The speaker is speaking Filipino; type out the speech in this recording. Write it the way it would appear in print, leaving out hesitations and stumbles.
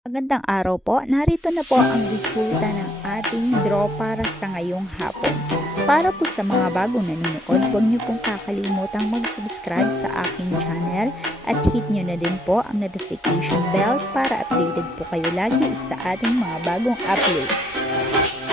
Magandang araw po. Narito na po ang resulta ng ating draw para sa ngayong hapon. Para po sa mga bagong nanonood, huwag niyo pong kakalimutang mag-subscribe sa aking channel at hit niyo na din po ang notification bell para updated po kayo lagi sa ating mga bagong upload.